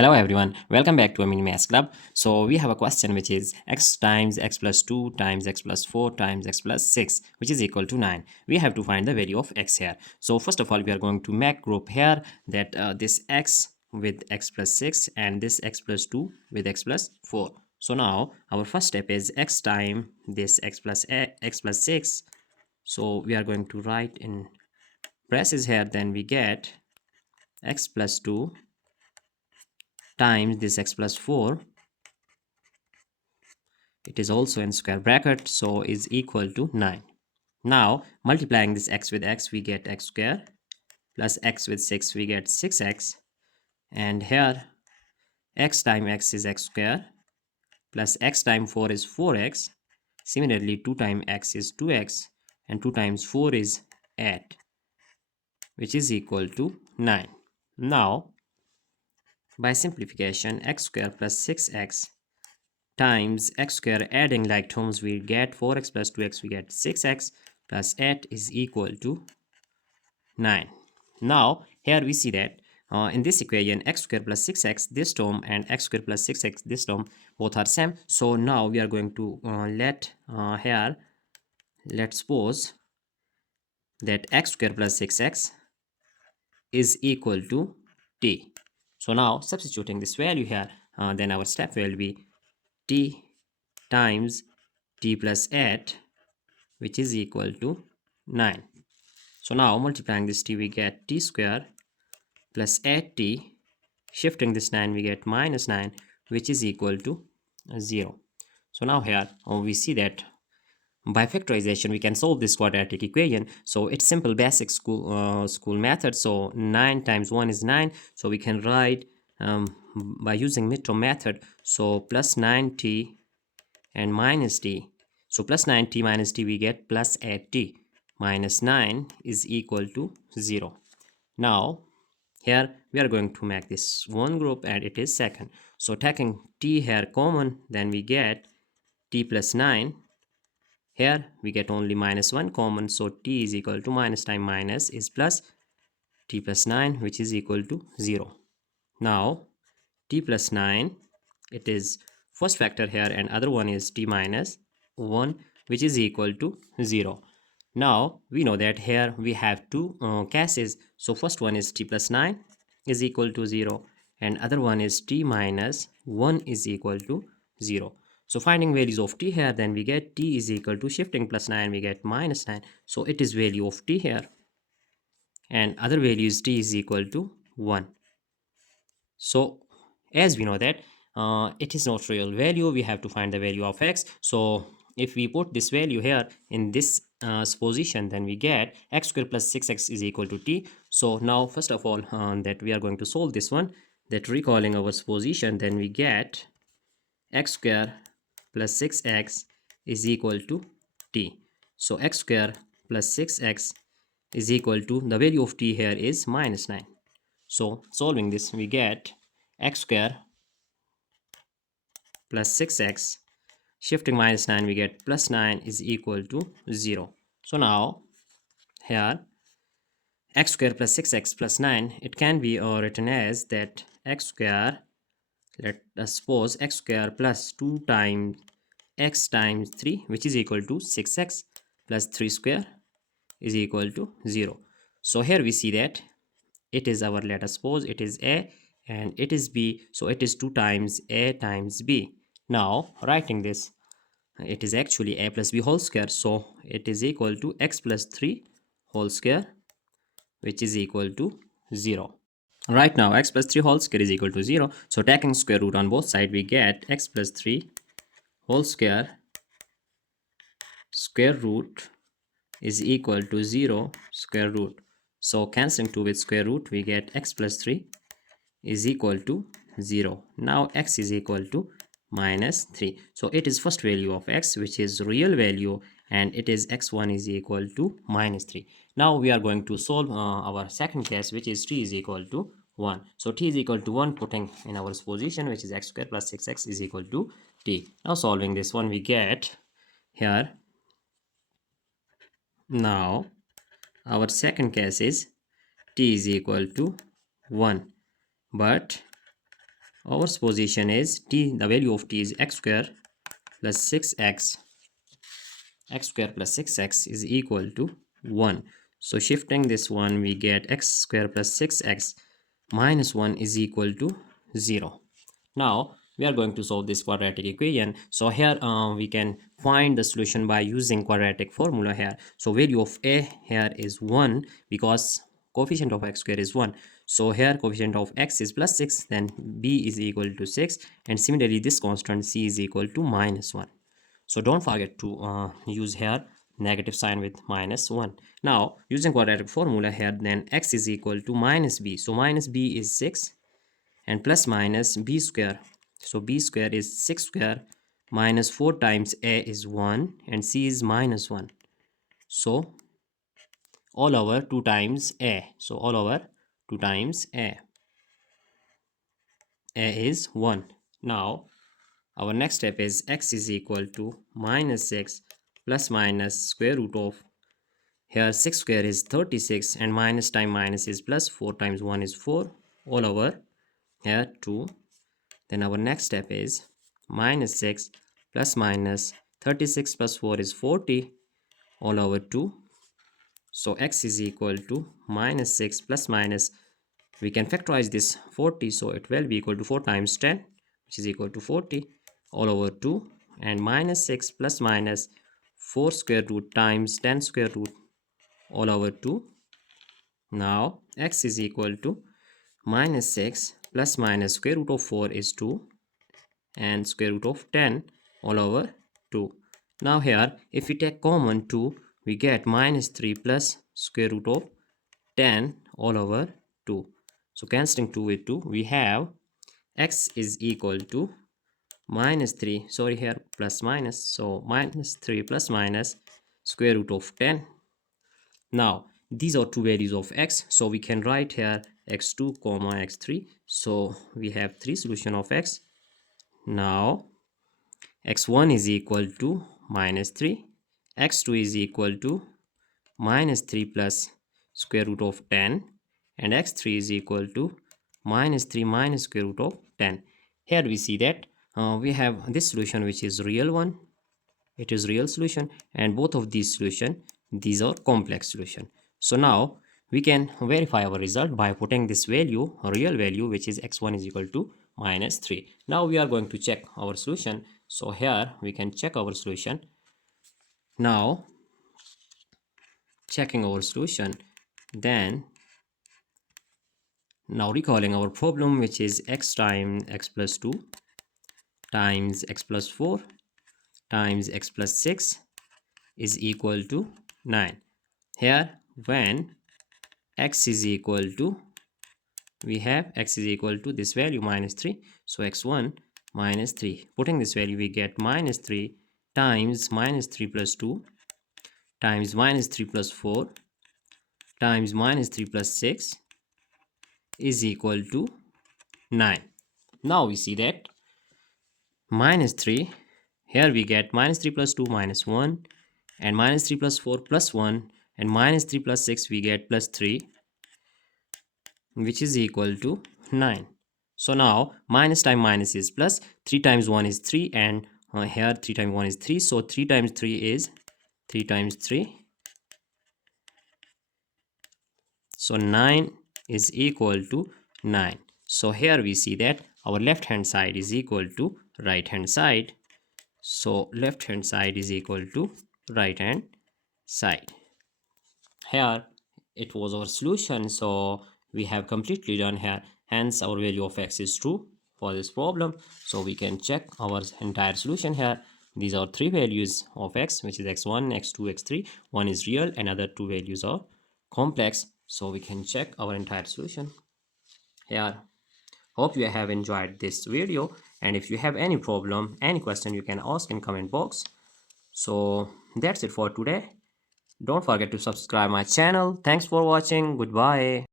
Hello everyone, welcome back to a mini maths club. So we have a question which is x times x plus 2 times x plus 4 times x plus 6 which is equal to 9. We have to find the value of x here. So first of all we are going to make group here that this x with x plus 6 and this x plus 2 with x plus 4. So now our first step is x times this x plus 6. So we are going to write in braces here, then we get x plus 2 times this x plus 4, it is also in square bracket, so is equal to 9. Now multiplying this x with x we get x square plus x with 6 we get 6x, and here x times x is x square plus x times 4 is 4x. Similarly 2 times x is 2x and 2 times 4 is 8, which is equal to 9. Now by simplification x square plus 6x times x square, adding like terms we get 4x plus 2x we get 6x plus 8 is equal to 9. Now here we see that in this equation x square plus 6x this term and x square plus 6x this term both are same. So now we are going to let's suppose that x square plus 6x is equal to t. So now substituting this value here, then our step will be t times t plus 8, which is equal to 9. So now multiplying this t we get t square plus 8t, shifting this 9 we get minus 9, which is equal to 0. So now here we see that by factorization we can solve this quadratic equation. So it's simple basic school method. So 9 times 1 is 9, so we can write by using midterm method, so plus 9t and minus t. So plus 9t minus t we get plus 8t minus 9 is equal to 0. Now here we are going to make this one group and it is second. So taking t here common, then we get t plus 9. Here we get only minus 1 common, so t is equal to minus times minus is plus, t plus 9 which is equal to 0. Now t plus 9, it is first factor here and other one is t minus 1 which is equal to 0. Now we know that here we have two cases. So first one is t plus 9 is equal to 0 and other one is t minus 1 is equal to 0. So finding values of t here, then we get t is equal to, shifting plus 9 we get minus 9, so it is value of t here, and other value is t is equal to 1. So as we know that it is not real value, we have to find the value of x. So if we put this value here in this position, then we get x square plus 6x is equal to t. So now first of all that we are going to solve this one, that recalling our position, then we get x square plus 6x is equal to t. So x square plus 6x is equal to, the value of t here is minus 9. So solving this we get x square plus 6x, shifting minus 9 we get plus 9 is equal to 0. So now here x square plus 6x plus 9, it can be written as that x square, let us suppose x square plus 2 times x times 3 which is equal to 6x plus 3 square is equal to 0. So here we see that it is our, let us suppose it is a and it is b, so it is 2 times a times b. Now writing this, it is actually a plus b whole square, so it is equal to x plus 3 whole square which is equal to 0. Right now x plus 3 whole square is equal to 0, so taking square root on both sides we get x plus 3 whole square square root is equal to 0 square root. So cancelling 2 with square root we get x plus 3 is equal to 0. Now x is equal to minus 3. So it is first value of x which is real value, and it is x1 is equal to minus 3. Now we are going to solve our second case, which is t is equal to 1. So t is equal to 1, putting in our position which is x square plus 6x is equal to t. Now solving this one we get here, now our second case is t is equal to 1, but Our position is t, the value of t is x square plus 6x. X square plus 6x is equal to 1. So shifting this one, we get x square plus 6x minus 1 is equal to 0. Now we are going to solve this quadratic equation. So here we can find the solution by using quadratic formula here. So value of a here is 1 because coefficient of x square is 1. So here coefficient of x is plus 6, then b is equal to 6, and similarly this constant c is equal to minus 1. So don't forget to use here negative sign with minus 1. Now using quadratic formula here, then x is equal to minus b. So minus b is 6 and plus minus b square. So b square is 6 square minus 4 times a is 1 and c is minus 1. So all over 2 times a. So all over 2 times a. A is 1. Now our next step is x is equal to minus 6 plus minus square root of, here 6 square is 36 and minus times minus is plus, 4 times 1 is 4, all over here 2. Then our next step is minus 6 plus minus 36 plus 4 is 40, all over 2. So x is equal to minus 6 plus minus, we can factorize this 40, so it will be equal to 4 times 10, which is equal to 40, all over 2, and minus 6 plus minus 4 square root times 10 square root, all over 2. Now x is equal to minus 6 plus minus square root of 4 is 2 and square root of 10 all over 2. Now here if we take common 2, we get minus 3 plus square root of 10 all over 2. So cancelling 2 with 2, we have x is equal to minus 3, sorry here plus minus, so minus 3 plus minus square root of 10. Now these are two values of x, so we can write here x2 comma x3. So we have three solution of x. Now x1 is equal to minus 3, x2 is equal to minus 3 plus square root of 10, and x3 is equal to minus 3 minus square root of 10. Here we see that we have this solution which is real one, it is real solution, and both of these solution, these are complex solution. So now we can verify our result by putting this value, a real value, which is x1 is equal to minus 3. Now we are going to check our solution. So here we can check our solution. Now checking our solution, then now recalling our problem, which is x times x plus 2 times x plus 4 times x plus 6 is equal to 9. Here when x is equal to, we have x is equal to this value minus 3, so x1 minus 3, putting this value we get minus 3 times minus 3 plus 2 times minus 3 plus 4 times minus 3 plus 6 is equal to 9. Now we see that minus 3, here we get minus 3 plus 2 minus 1, and minus 3 plus 4 plus 1, and minus 3 plus 6 we get plus 3, which is equal to 9. So now minus times minus is plus, 3 times 1 is 3, and here 3 times 1 is 3, so 3 times 3 is 3 times 3. So 9 is equal to 9. So here we see that our left hand side is equal to right hand side. So left hand side is equal to right hand side. Here it was our solution, so we have completely done here. Hence our value of x is true for this problem. So we can check our entire solution here. These are three values of x, which is x1, x2, x3. One is real and other two values are complex. So we can check our entire solution here. Hope you have enjoyed this video, and if you have any problem, any question, you can ask in comment box. So that's it for today. Don't forget to subscribe my channel. Thanks for watching. Goodbye.